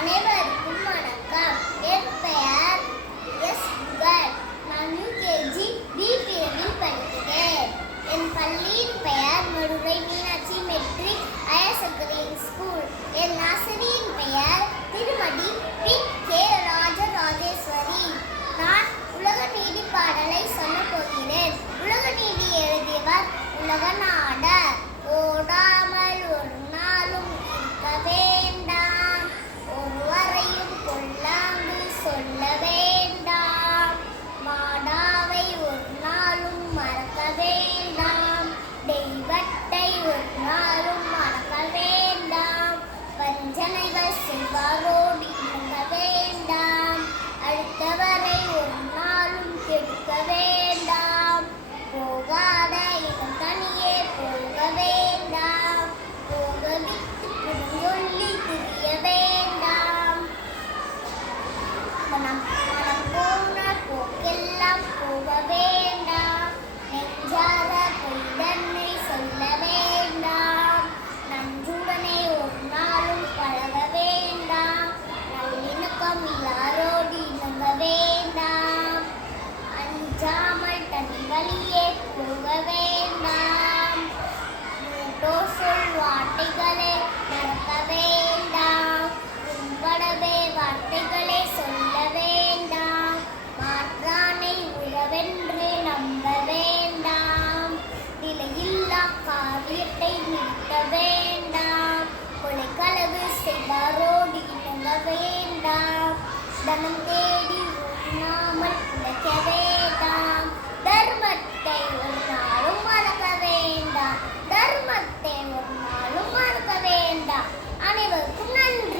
அனைவருக்கும் வணக்கம். என் பெயர் எஸ். புகழ். நான் யூகேஜி பி பிரிவில் படிக்கிறேன். என் பள்ளியின் பெயர் Madurai Meenakshi matric higher secondary school. என் ஆசிரியரின் பெயர் திருமதி பி. கே. ராஜராஜேஸ்வரி. நான் உலக நீதி பாடலை சொல்லப் போகிறேன். உலக நீதி எழுதியவர் உலகநாதர். ஓடாமல் ஒரு நாளும் இருக்க வேண்டாம், ஒருவரையும் கொள்ளாங்கு சொல்ல வேண்டாம், மாடாவை ஒரு நாளும் மறக்க வேண்டாம், தெய்வத்தை ஒரு நாளும் மறக்க வேண்டாம், வஞ்சனைகள் செல்வாரோடு இணங்க வேண்டாம், அடுத்தவரை ஒரு நாளும் கெடுக்க வேண்டாம், போகாத இடம் தனியே போக வேண்டாம், போக விட்டு புறஞ்சொல்லி திரிய வேண்டாம், மனம் போன போக்கெல்லாம் போக வேண்டாம், நெஞ்சார பொய்தன்னை சொல்ல வேண்டாம், நன்றுடனே ஒரு நாளும் பழக வேண்டாம், நல்லிணக்கம் யாரோடு இணங்க வேண்டாம், அஞ்சாமல் தனி வழியே போக வேண்டாம், மூட்டோர் சொல் வார்த்தைகளை மறக்க வேண்டாம், உன்படவே வார்த்தைகளை சொல்ல வேண்டாம், மாற்றானை உறவென்று நம்ப வேண்டாம், நிலையில்லா காரியத்தை நிறுத்த வேண்டாம், கொலைக்களவு செய்வாரோடு இணங்க வேண்டாம், தனம் தேடி உண்ணாமல் உழைக்க வேண்டாம், தர்மத்தை ஒரு நாளும் மறக்க வேண்டாம், தர்மத்தை ஒரு நாளும் மறக்க வேண்டாம். அனைவருக்கும் நன்றி.